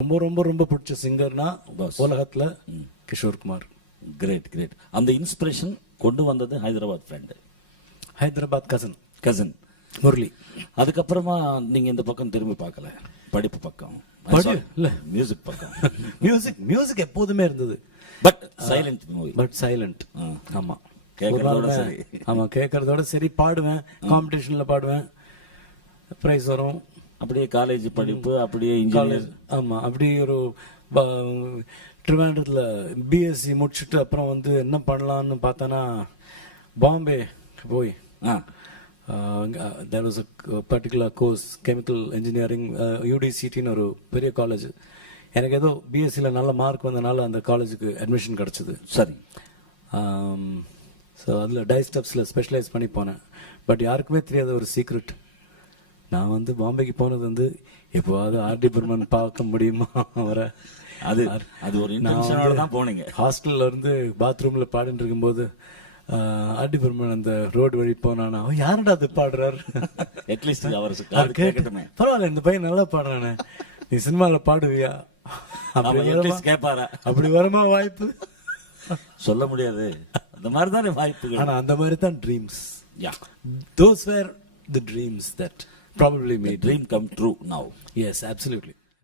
ரொம்ப ரொம்ப ரொம்ப பிடிச்ச சிங்கர்னா உலகத்துல கிஷோர் குமார் கிரேட் கிரேட் அந்த இன்ஸ்பிரேஷன் கொண்டு வந்தது Hyderabad friend Hyderabad cousin cousin Murali. அதுக்கப்புறமா நீங்க இந்த பக்கம் திரும்பி பார்க்கல. படிப்பு பக்கம். இல்ல. மியூசிக் பக்கம். மியூசிக் மியூசிக் எப்போதுமே இருந்தது. But silent movie but silent ஆமா. கேட்கறதோட சரி. ஆமா கேட்கறதோட சரி. பாடுவேன். காம்படிஷன்ல பாடுவேன். பிரைஸ் வரும். அப்படியே காலேஜ் படிப்பு அப்படியே இன்ஜினியர் ஆமா அப்படி ஒரு திருவனந்தபுரத்துல பிஎஸ்சி முடிச்சுட்டு அப்புறம் வந்து என்ன பண்ணலாம்னு பார்த்தேன்னா பாம்பே போய். ஆ. There was a particular course chemical engineering யூடிசிடின்னு ஒரு பெரிய காலேஜ் எனக்கு ஏதோ பிஎஸ்சியில் நல்ல மார்க் வந்தனால அந்த காலேஜுக்கு அட்மிஷன் கிடச்சிது. சரி. ஸோ அதில் டைஸ்டப்ஸில் ஸ்பெஷலைஸ் பண்ணி போனேன். பட் யாருக்குமே தெரியாத ஒரு சீக்ரெட் நான் வந்து பாம்பேக்கு போனது வந்து எப்போவாவது ஆர்டி பர்மன் பார்க்க முடியுமா அவரை? அது அது ஒரு இன்டென்ஷனோட தான் போனீங்க. ஹாஸ்டல்ல இருந்து பாத்ரூம்ல பாடிட்டு இருக்கும்போது ஆர்டி பர்மன் அந்த ரோடு வழி போனானா? அவன் யாருடா அது பாடுறாரு? அட்லீஸ்ட் அவர் கேட்கட்டுமே பரவாயில்ல இந்த பையன் நல்லா பாடுறானே. நீ சினிமால பாடுவியா? அப்படி கேட்பாரா அப்படி வருமா வாய்ப்பு? சொல்ல முடியாது. அந்த மாதிரி தானே வாய்ப்புகள். ஆனா அந்த மாதிரி தான் dreams yeah those were the dreams that probably my dream come true now. Yes, absolutely.